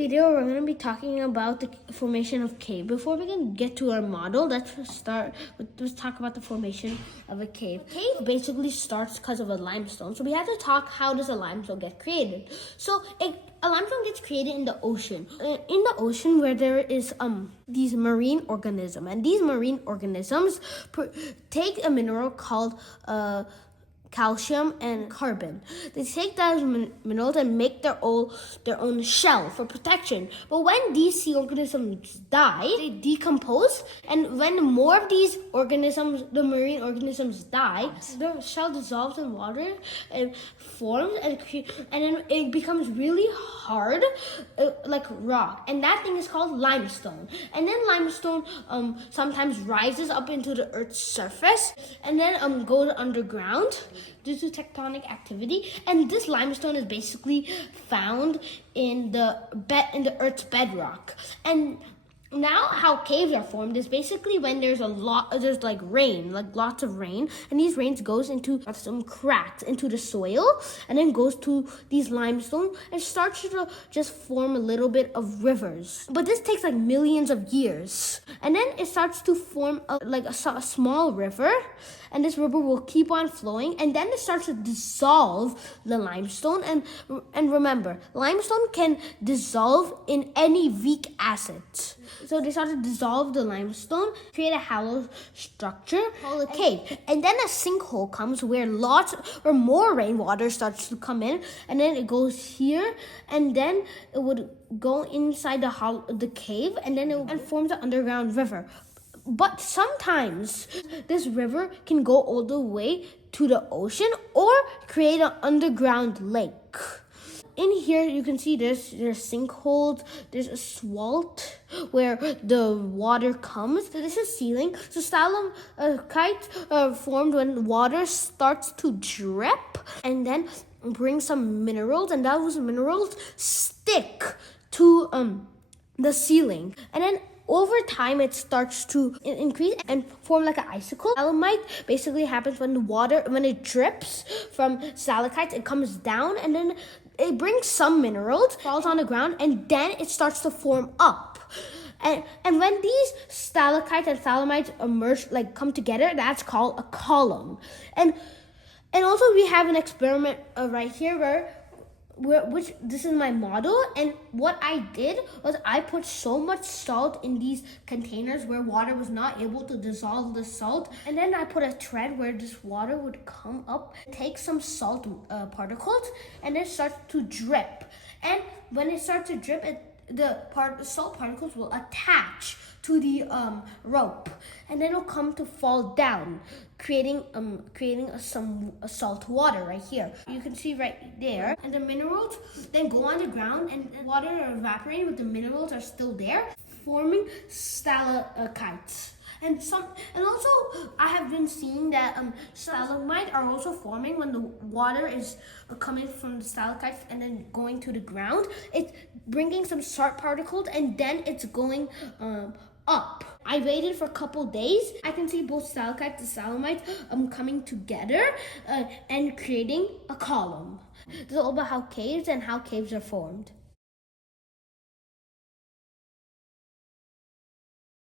video, we're going to be talking about the formation of cave. Before we can get to our model, let's talk about the formation of a cave. A cave basically starts because of a limestone. So we have to talk, how does a limestone get created? So a limestone gets created in the ocean. In the ocean where there is these marine organisms. And these marine organisms take a mineral called calcium and carbon. They take those minerals and make their own shell for protection. But when these sea organisms die, they decompose, and when more of these organisms, the marine organisms, die, the shell dissolves in water and forms, and then it becomes really hard, like rock, and that thing is called limestone. And then limestone sometimes rises up into the Earth's surface and then goes underground due to tectonic activity, and this limestone is basically found in the Earth's bedrock. And now how caves are formed is basically when there's rain, like lots of rain, and these rains goes into some cracks into the soil, and then goes to these limestone and starts to just form a little bit of rivers. But this takes like millions of years, and then it starts to form a small river, and this river will keep on flowing, and then it starts to dissolve the limestone. And remember, limestone can dissolve in any weak acid. So they start to dissolve the limestone, create a hollow structure called a cave. And then a sinkhole comes where more rainwater starts to come in, and then it goes here, and then it would go inside the cave, and then it forms an underground river. But sometimes this river can go all the way to the ocean or create an underground lake. In here, you can see there's sinkholes, there's a swalt where the water comes. So this is sealing. So stalactites are formed when water starts to drip and then bring some minerals, and those minerals stick to the ceiling. And then over time, it starts to increase and form like an icicle. Stalagmite basically happens when it drips from stalactites, it comes down, and then it brings some minerals, falls on the ground, and then it starts to form up. And when these stalactites and stalagmites emerge, come together, that's called a column. And also we have an experiment right here which this is my model, and what I did was I put so much salt in these containers where water was not able to dissolve the salt, and then I put a thread where this water would come up, take some salt particles, and it starts to drip. And when it starts to drip, the salt particles will attach to the rope, and then it'll come to fall down, creating a salt water right here. You can see right there, and the minerals then go on the ground, and the water are evaporating, but the minerals are still there, forming stalactites. And also I have been seeing that stalagmites are also forming when the water is coming from the stalactites and then going to the ground. It's bringing some salt particles, and then it's going up. I waited for a couple days. I can see both stalactites and stalagmites coming together and creating a column. This is all about how caves are formed.